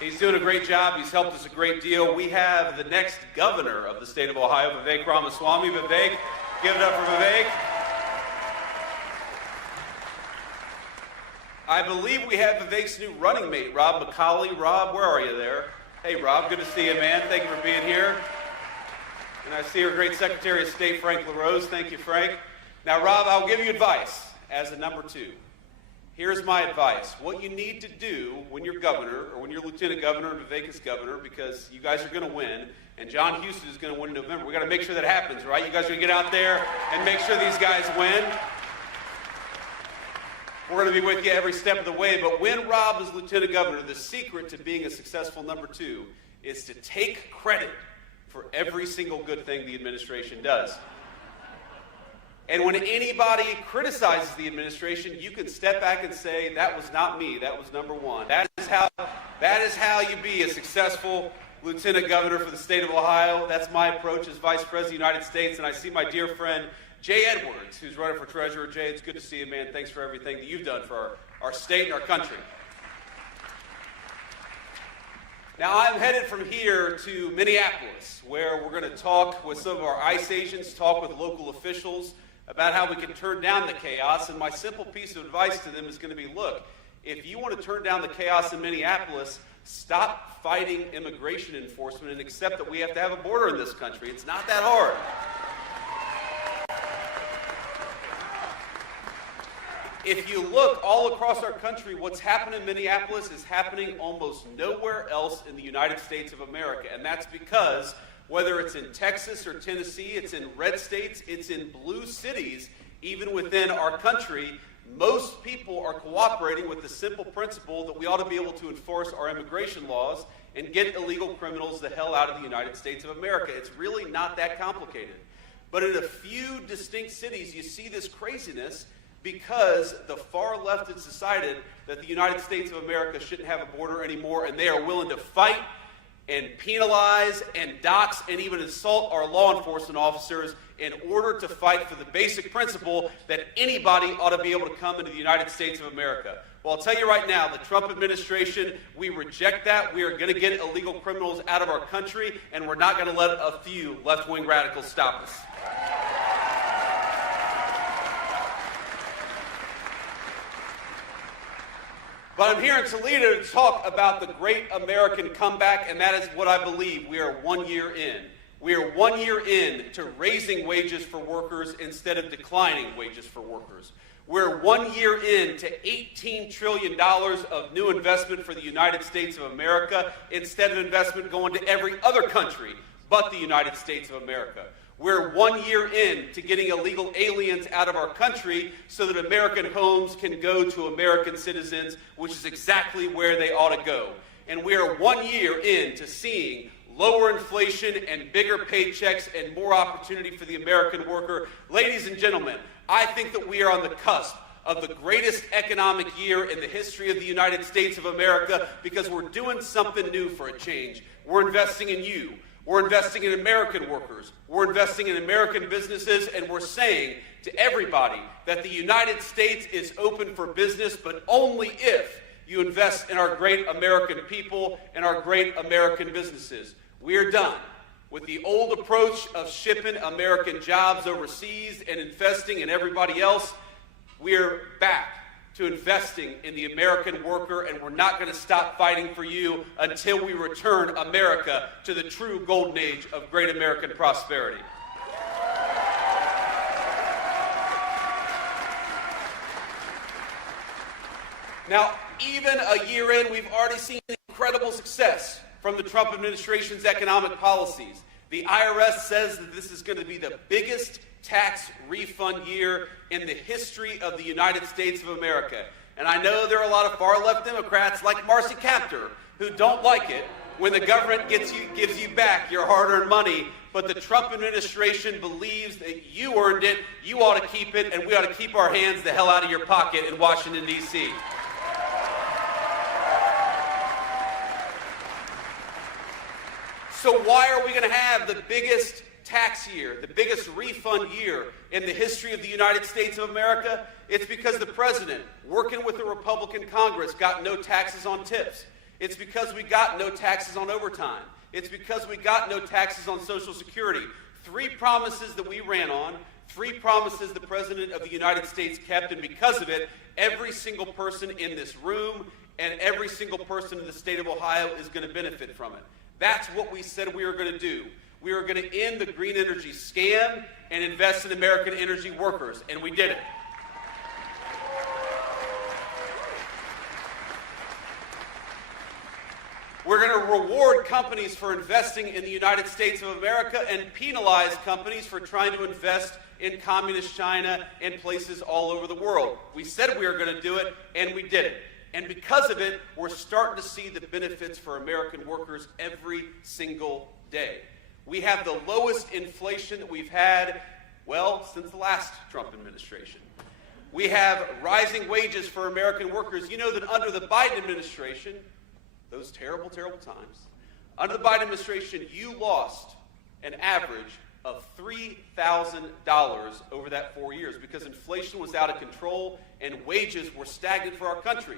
He's doing a great job. He's helped us a great deal. We have the next governor of the state of Ohio, Vivek Ramaswamy. Vivek, give it up for Vivek. I believe we have Vivek's new running mate, Rob McCauley. Rob, where are you there? Hey, Rob, good to see you, man. Thank you for being here. And I see our great Secretary of State, Frank LaRose. Thank you, Frank. Now, Rob, I'll give you advice as a number two. Here's my advice. What you need to do when you're governor, or when you're lieutenant governor and Vivek is governor, because you guys are going to win, and John Houston is going to win in November. We got to make sure that happens, right? You guys are going to get out there and make sure these guys win. We're going to be with you every step of the way. But when Rob is lieutenant governor, the secret to being a successful number two is to take credit for every single good thing the administration does. And when anybody criticizes the administration, you can step back and say, that was not me, that was number one. That is how you be a successful lieutenant governor for the state of Ohio. That's my approach as vice president of the United States. And I see my dear friend, Jay Edwards, who's running for treasurer. Jay, it's good to see you, man. Thanks for everything that you've done for our state and our country. Now, I'm headed from here to Minneapolis, where we're going to talk with some of our ICE agents, talk with local officials about how we can turn down the chaos. And my simple piece of advice to them is going to be, look, if you want to turn down the chaos in Minneapolis, stop fighting immigration enforcement and accept that we have to have a border in this country. It's not that hard. If you look all across our country, what's happening in Minneapolis is happening almost nowhere else in the United States of America. And that's because whether it's in Texas or Tennessee, it's in red states, it's in blue cities, even within our country, most people are cooperating with the simple principle that we ought to be able to enforce our immigration laws and get illegal criminals the hell out of the United States of America. It's really not that complicated. But in a few distinct cities, you see this craziness because the far left has decided that the United States of America shouldn't have a border anymore, and they are willing to fight and penalize and dox and even assault our law enforcement officers in order to fight for the basic principle that anybody ought to be able to come into the United States of America. Well, I'll tell you right now, the Trump administration, we reject that. We are going to get illegal criminals out of our country, and we're not going to let a few left-wing radicals stop us. But I'm here in Toledo to talk about the great American comeback, and that is what I believe. We are 1 year in. We are 1 year in to raising wages for workers instead of declining wages for workers. We're 1 year in to $18 trillion of new investment for the United States of America instead of investment going to every other country but the United States of America. We're 1 year in to getting illegal aliens out of our country so that American homes can go to American citizens, which is exactly where they ought to go. And we are 1 year in to seeing lower inflation and bigger paychecks and more opportunity for the American worker. Ladies and gentlemen, I think that we are on the cusp of the greatest economic year in the history of the United States of America because we're doing something new for a change. We're investing in you. We're investing in American workers. We're investing in American businesses, and we're saying to everybody that the United States is open for business, but only if you invest in our great American people and our great American businesses. We are done with the old approach of shipping American jobs overseas and investing in everybody else. We're back to investing in the American worker, and we're not going to stop fighting for you until we return America to the true golden age of great American prosperity. Now, even a year in, we've already seen incredible success from the Trump administration's economic policies. The IRS says that this is going to be the biggest tax refund year in the history of the United States of America. And I know there are a lot of far-left Democrats like Marcy Kaptur who don't like it when the government gives you back your hard-earned money, but the Trump administration believes that you earned it, you ought to keep it, and we ought to keep our hands the hell out of your pocket in Washington, D.C. So why are we going to have the biggest tax year, the biggest refund year in the history of the United States of America? It's because the president, working with the Republican Congress, got no taxes on tips. It's because we got no taxes on overtime. It's because we got no taxes on Social Security. 3 promises that we ran on, 3 promises the President of the United States kept, and because of it, every single person in this room and every single person in the state of Ohio is going to benefit from it. That's what we said we were going to do. We were going to end the green energy scam and invest in American energy workers, and we did it. We're going to reward companies for investing in the United States of America and penalize companies for trying to invest in communist China and places all over the world. We said we were going to do it, and we did it. And because of it, we're starting to see the benefits for American workers every single day. We have the lowest inflation that we've had, well, since the last Trump administration. We have rising wages for American workers. You know that under the Biden administration, those terrible, terrible times, under the Biden administration, you lost an average of $3,000 over that 4 years because inflation was out of control and wages were stagnant for our country.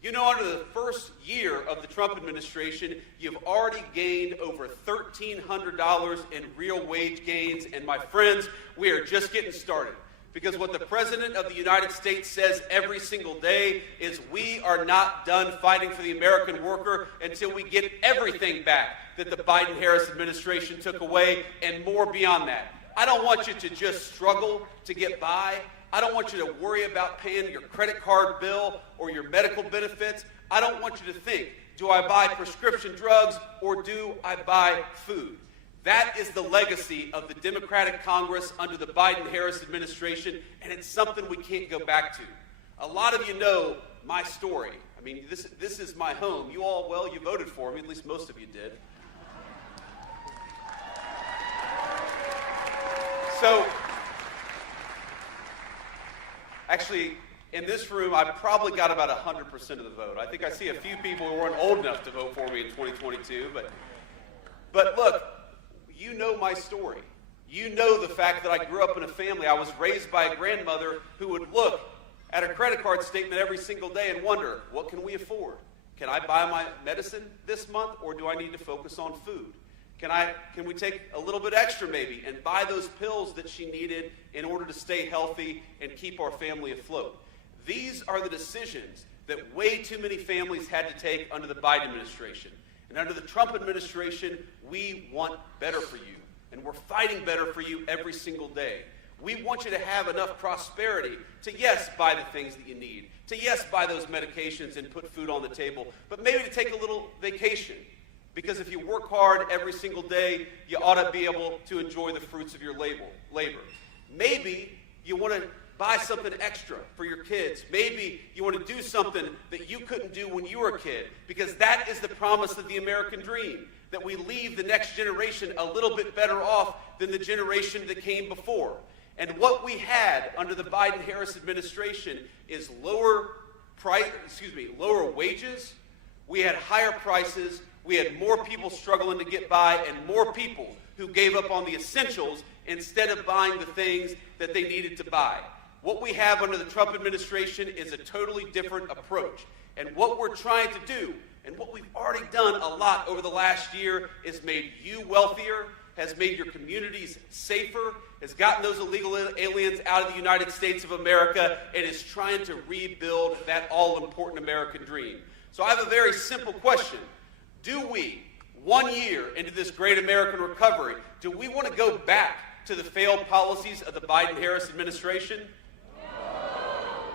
You know, under the first year of the Trump administration, you've already gained over $1,300 in real wage gains. And my friends, we are just getting started. Because what the President of the United States says every single day is we are not done fighting for the American worker until we get everything back that the Biden-Harris administration took away and more beyond that. I don't want you to just struggle to get by. I don't want you to worry about paying your credit card bill or your medical benefits. I don't want you to think, do I buy prescription drugs or do I buy food? That is the legacy of the Democratic Congress under the Biden-Harris administration, and it's something we can't go back to. A lot of you know my story. I mean, this is my home. You all, well, you voted for me, at least most of you did. So, actually, in this room, I probably got about 100% of the vote. I think I see a few people who weren't old enough to vote for me in 2022, but look, you know my story. You know the fact that I grew up in a family. I was raised by a grandmother who would look at a credit card statement every single day and wonder, what can we afford? Can I buy my medicine this month, or do I need to focus on food? Can we take a little bit extra maybe and buy those pills that she needed in order to stay healthy and keep our family afloat? These are the decisions that way too many families had to take under the Biden administration. And under the Trump administration, we want better for you. And we're fighting better for you every single day. We want you to have enough prosperity to, yes, buy the things that you need, to, yes, buy those medications and put food on the table, but maybe to take a little vacation. Because if you work hard every single day, you ought to be able to enjoy the fruits of your labor. Maybe you want to buy something extra for your kids. Maybe you want to do something that you couldn't do when you were a kid, because that is the promise of the American dream, that we leave the next generation a little bit better off than the generation that came before. And what we had under the Biden-Harris administration is lower wages. We had higher prices. We had more people struggling to get by and more people who gave up on the essentials instead of buying the things that they needed to buy. What we have under the Trump administration is a totally different approach. And what we're trying to do, and what we've already done a lot over the last year, is made you wealthier, has made your communities safer, has gotten those illegal aliens out of the United States of America, and is trying to rebuild that all-important American dream. So I have a very simple question. Do we, 1 year into this great American recovery, do we want to go back to the failed policies of the Biden-Harris administration?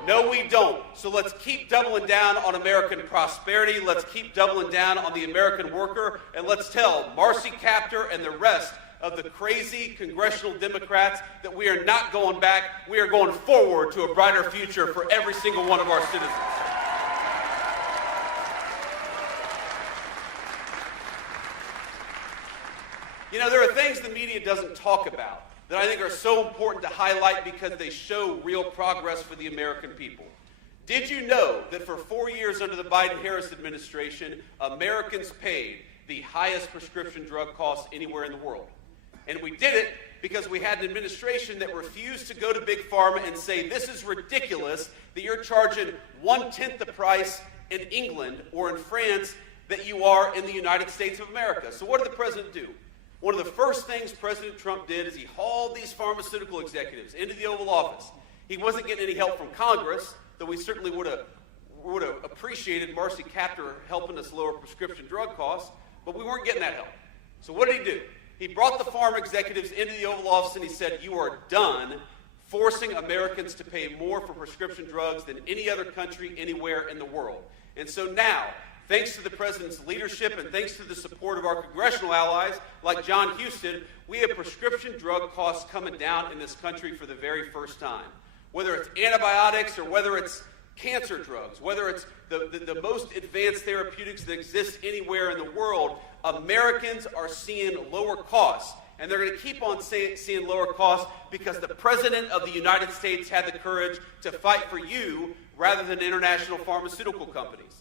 No, we don't. So let's keep doubling down on American prosperity. Let's keep doubling down on the American worker. And let's tell Marcy Kaptur and the rest of the crazy congressional Democrats that we are not going back. We are going forward to a brighter future for every single one of our citizens. You know, there are things the media doesn't talk about that I think are so important to highlight because they show real progress for the American people. Did you know that for 4 years under the Biden-Harris administration, Americans paid the highest prescription drug costs anywhere in the world? And we did it because we had an administration that refused to go to Big Pharma and say, this is ridiculous that you're charging 1/10 the price in England or in France that you are in the United States of America. So what did the president do? One of the first things President Trump did is he hauled these pharmaceutical executives into the Oval Office. He wasn't getting any help from Congress, though we certainly would have appreciated Marcy Kaptur helping us lower prescription drug costs, but we weren't getting that help. So what did he do? He brought the pharma executives into the Oval Office and he said, you are done forcing Americans to pay more for prescription drugs than any other country anywhere in the world. And so now, thanks to the president's leadership and thanks to the support of our congressional allies like John Huston, we have prescription drug costs coming down in this country for the very first time. Whether it's antibiotics or whether it's cancer drugs, whether it's the most advanced therapeutics that exist anywhere in the world, Americans are seeing lower costs. And they're going to keep on seeing lower costs because the President of the United States had the courage to fight for you rather than international pharmaceutical companies.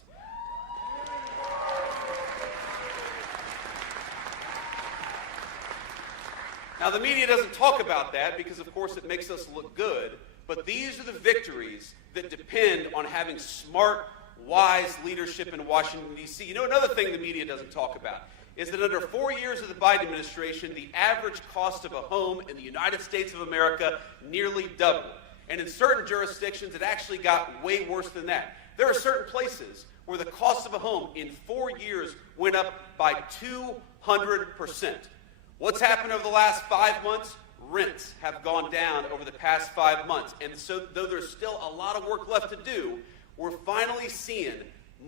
Now, the media doesn't talk about that because, of course, it makes us look good, but these are the victories that depend on having smart, wise leadership in Washington, D.C. You know, another thing the media doesn't talk about is that under 4 years of the Biden administration, the average cost of a home in the United States of America nearly doubled. And in certain jurisdictions, it actually got way worse than that. There are certain places where the cost of a home in 4 years went up by 200%. What's happened over the last 5 months? Rents have gone down over the past 5 months. And so though there's still a lot of work left to do, we're finally seeing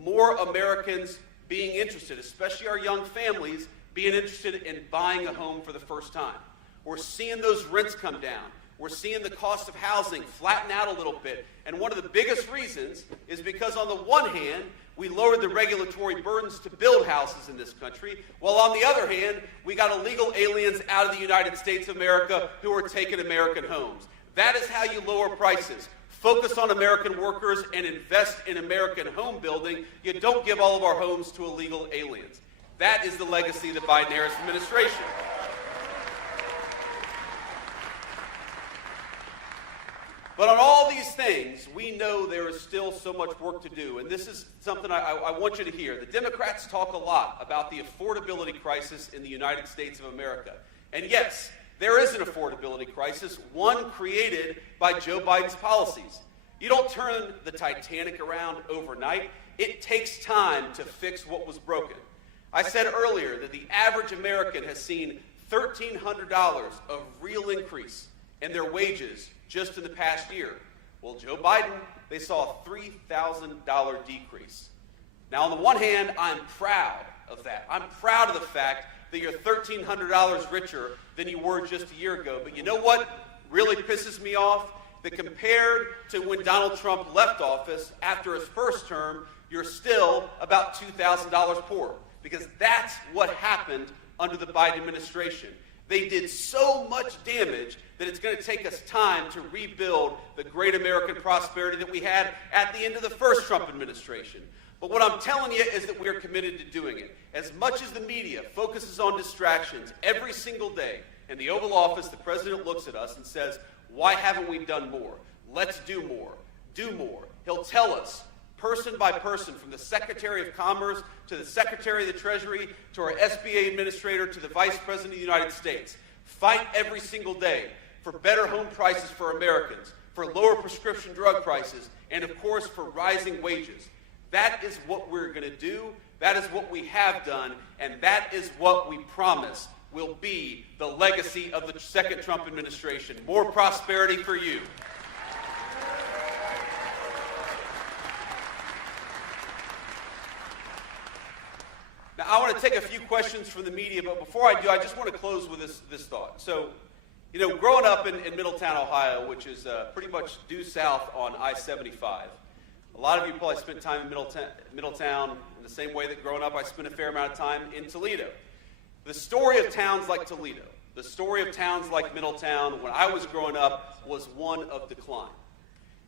more Americans being interested, especially our young families, being interested in buying a home for the first time. We're seeing those rents come down. We're seeing the cost of housing flatten out a little bit. And one of the biggest reasons is because on the one hand, we lowered the regulatory burdens to build houses in this country, while on the other hand, we got illegal aliens out of the United States of America who are taking American homes. That is how you lower prices. Focus on American workers and invest in American home building. You don't give all of our homes to illegal aliens. That is the legacy of the Biden-Harris administration. But on all these things, we know there is still so much work to do. And this is something I want you to hear. The Democrats talk a lot about the affordability crisis in the United States of America. And yes, there is an affordability crisis, one created by Joe Biden's policies. You don't turn the Titanic around overnight. It takes time to fix what was broken. I said earlier that the average American has seen $1,300 of real increase in their wages just in the past year. Well, Joe Biden, they saw a $3,000 decrease. Now, on the one hand, I'm proud of that. I'm proud of the fact that you're $1,300 richer than you were just a year ago. But you know what really pisses me off? That compared to when Donald Trump left office after his first term, you're still about $2,000 poorer. Because that's what happened under the Biden administration. They did so much damage that it's going to take us time to rebuild the great American prosperity that we had at the end of the first Trump administration. But what I'm telling you is that we are committed to doing it. As much as the media focuses on distractions every single day, in the Oval Office, the president looks at us and says, why haven't we done more? Let's do more. Do more. He'll tell us, person by person, from the Secretary of Commerce to the Secretary of the Treasury to our SBA administrator to the Vice President of the United States, fight every single day for better home prices for Americans, for lower prescription drug prices, and of course for rising wages. That is what we're going to do, that is what we have done, and that is what we promise will be the legacy of the second Trump administration. More prosperity for you. Now, I want to take a few questions from the media, but before I do, I just want to close with this thought. So, you know, growing up in Middletown, Ohio, which is pretty much due south on I-75, a lot of you probably spent time in Middletown in the same way that growing up I spent a fair amount of time in Toledo. The story of towns like Toledo, the story of towns like Middletown when I was growing up was one of decline.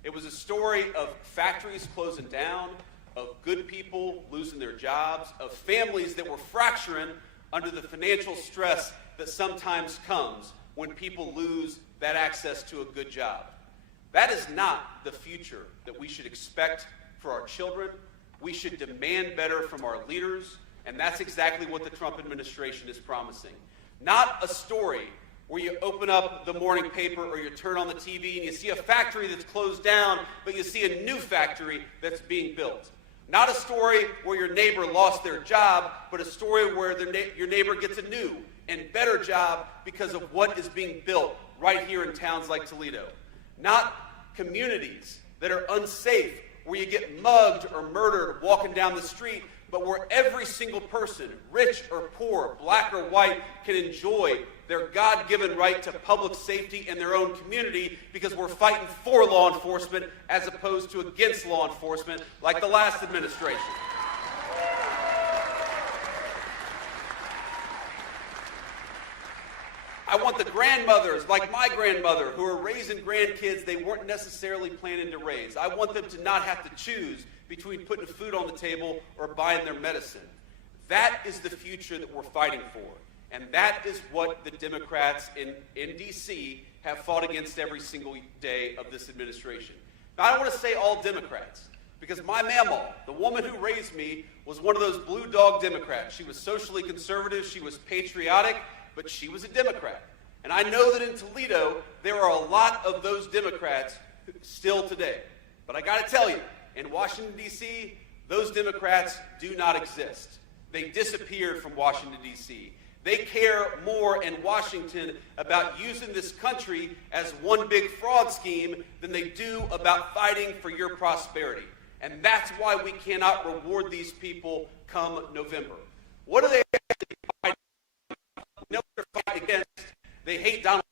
It was a story of factories closing down, of good people losing their jobs, of families that were fracturing under the financial stress that sometimes comes when people lose that access to a good job. That is not the future that we should expect for our children. We should demand better from our leaders. And that's exactly what the Trump administration is promising. Not a story where you open up the morning paper or you turn on the TV and you see a factory that's closed down, but you see a new factory that's being built. Not a story where your neighbor lost their job, but a story where your neighbor gets a new and better job because of what is being built right here in towns like Toledo. Not communities that are unsafe, where you get mugged or murdered walking down the street, but where every single person, rich or poor, black or white, can enjoy their God-given right to public safety in their own community because we're fighting for law enforcement as opposed to against law enforcement like the last administration. I want the grandmothers, like my grandmother, who are raising grandkids they weren't necessarily planning to raise. I want them to not have to choose between putting food on the table or buying their medicine. That is the future that we're fighting for. And that is what the Democrats in D.C. have fought against every single day of this administration. Now, I don't want to say all Democrats, because my mama, the woman who raised me, was one of those blue dog Democrats. She was socially conservative, she was patriotic, but she was a Democrat. And I know that in Toledo, there are a lot of those Democrats still today. But I got to tell you, in Washington, D.C., those Democrats do not exist. They disappeared from Washington, D.C. They care more in Washington about using this country as one big fraud scheme than they do about fighting for your prosperity. And that's why we cannot reward these people come November. What are they actually fighting? You know what they're fighting against? They hate Donald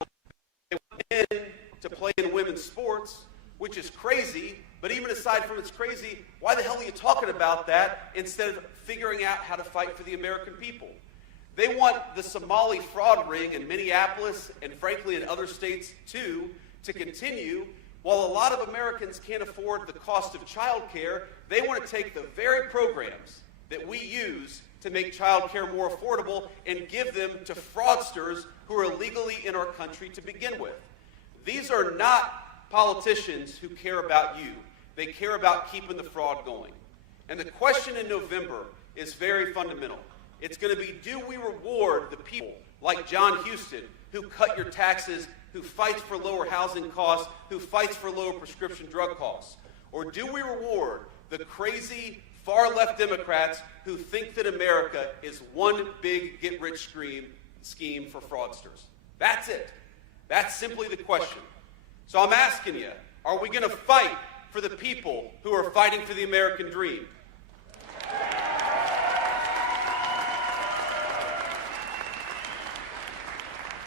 Trump. They want men to play in women's sports, which is crazy. But even aside from it's crazy, why the hell are you talking about that instead of figuring out how to fight for the American people? They want the Somali fraud ring in Minneapolis and frankly in other states too to continue. While a lot of Americans can't afford the cost of child care, they want to take the very programs that we use to make child care more affordable and give them to fraudsters who are illegally in our country to begin with. These are not politicians who care about you. They care about keeping the fraud going. And the question in November is very fundamental. It's going to be, do we reward the people like John Houston, who cut your taxes, who fights for lower housing costs, who fights for lower prescription drug costs? Or do we reward the crazy far-left Democrats who think that America is one big get-rich scheme for fraudsters? That's it. That's simply the question. So I'm asking you, are we going to fight for the people who are fighting for the American dream?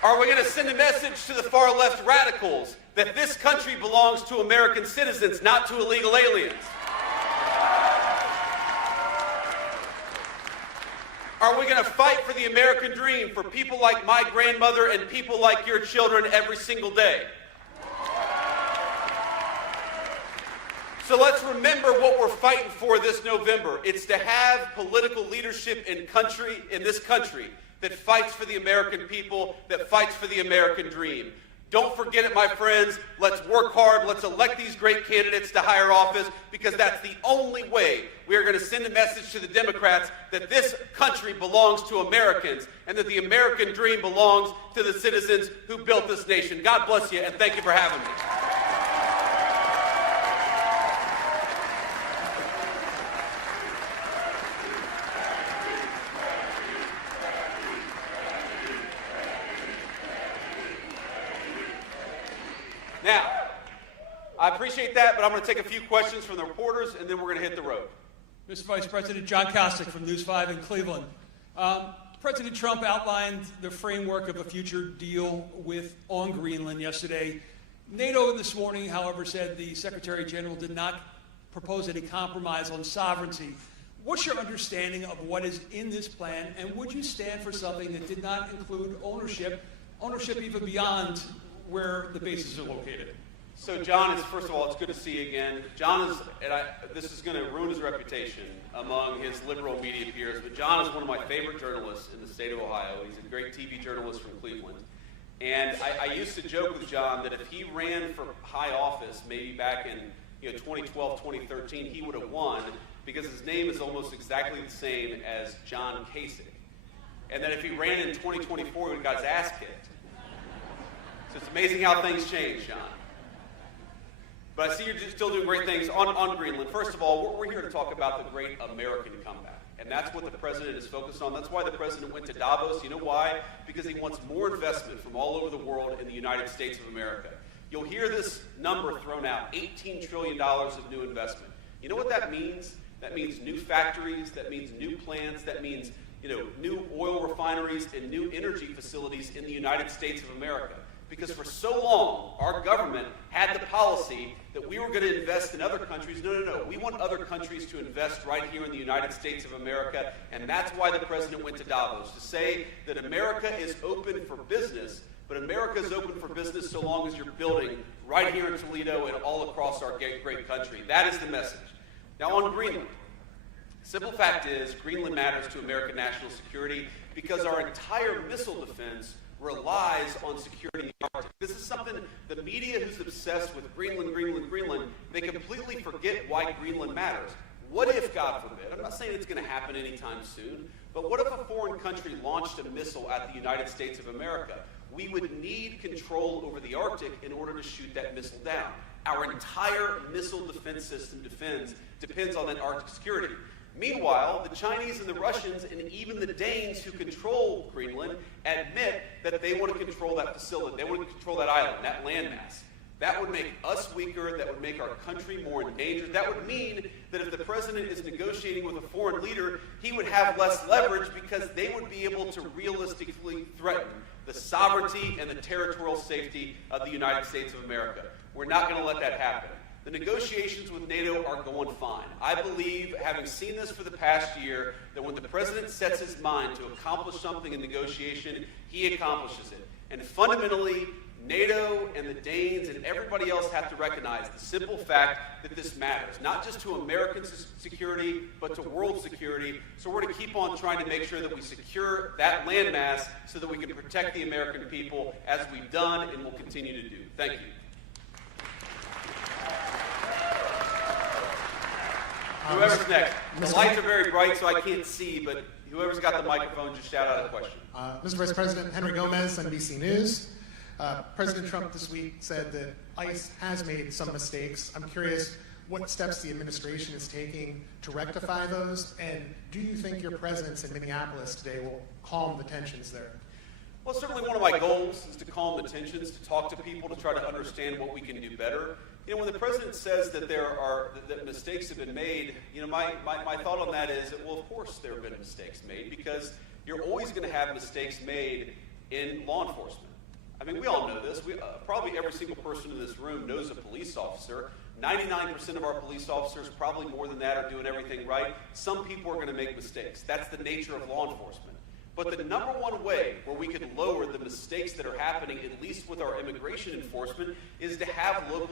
Are we going to send a message to the far-left radicals that this country belongs to American citizens, not to illegal aliens? Are we going to fight for the American dream for people like my grandmother and people like your children every single day? So let's remember what we're fighting for this November. It's to have political leadership in this country that fights for the American people, that fights for the American dream. Don't forget it, my friends. Let's work hard. Let's elect these great candidates to higher office, because that's the only way we are going to send a message to the Democrats that this country belongs to Americans and that the American dream belongs to the citizens who built this nation. God bless you, and thank you for having me. Now, I appreciate that, but I'm going to take a few questions from the reporters, and then we're going to hit the road. Mr. Vice President, John Kostick from News 5 in Cleveland. President Trump outlined the framework of a future deal on Greenland yesterday. NATO this morning, however, said the Secretary General did not propose any compromise on sovereignty. What's your understanding of what is in this plan, and would you stand for something that did not include ownership even beyond where the bases are located? So John, first of all, it's good to see you again. John is, this is going to ruin his reputation among his liberal media peers, but John is one of my favorite journalists in the state of Ohio. He's a great TV journalist from Cleveland. And I used to joke with John that if he ran for high office, maybe back in 2012, 2013, he would have won because his name is almost exactly the same as John Kasich. And that if he ran in 2024, he would have got his ass kicked. So it's amazing how things change, John. But I see you're still doing great things on Greenland. First of all, we're here to talk about the great American comeback. And that's what the president is focused on. That's why the president went to Davos. You know why? Because he wants more investment from all over the world in the United States of America. You'll hear this number thrown out, $18 trillion of new investment. You know what that means? That means new factories. That means new plants. That means new oil refineries and new energy facilities in the United States of America. Because for so long, our government had the policy that we were going to invest in other countries. No. We want other countries to invest right here in the United States of America, and that's why the president went to Davos, to say that America is open for business, but America is open for business so long as you're building right here in Toledo and all across our great country. That is the message. Now, on Greenland, simple fact is Greenland matters to American national security because our entire missile defense relies on security in the Arctic. This is something the media who's obsessed with Greenland, they completely forget why Greenland matters. What if, God forbid, I'm not saying it's going to happen anytime soon, but what if a foreign country launched a missile at the United States of America? We would need control over the Arctic in order to shoot that missile down. Our entire missile defense system depends on that Arctic security. Meanwhile, the Chinese and the Russians and even the Danes who control Greenland admit that they want to control that facility. They want to control that island, that landmass. That would make us weaker. That would make our country more endangered. That would mean that if the president is negotiating with a foreign leader, he would have less leverage because they would be able to realistically threaten the sovereignty and the territorial safety of the United States of America. We're not going to let that happen. The negotiations with NATO are going fine. I believe, having seen this for the past year, that when the president sets his mind to accomplish something in negotiation, he accomplishes it. And fundamentally, NATO and the Danes and everybody else have to recognize the simple fact that this matters, not just to American security, but to world security. So we're going to keep on trying to make sure that we secure that landmass so that we can protect the American people as we've done and will continue to do. Thank you. Whoever's next. The lights are very bright, so I can't see, but whoever's got the microphone, just shout out a question. Mr. Vice President, Henry Gomez, NBC News. President Trump this week said that ICE has made some mistakes. I'm curious what steps the administration is taking to rectify those, and do you think your presence in Minneapolis today will calm the tensions there? Well, certainly one of my goals is to calm the tensions, to talk to people, to try to understand what we can do better. When the president says that that mistakes have been made, my thought on that is that, well, of course there have been mistakes made, because you're always going to have mistakes made in law enforcement. I mean, we all know this. Probably every single person in this room knows a police officer. 99% of our police officers, probably more than that, are doing everything right. Some people are going to make mistakes. That's the nature of law enforcement. But the number one way where we could lower the mistakes that are happening, at least with our immigration enforcement, is to have local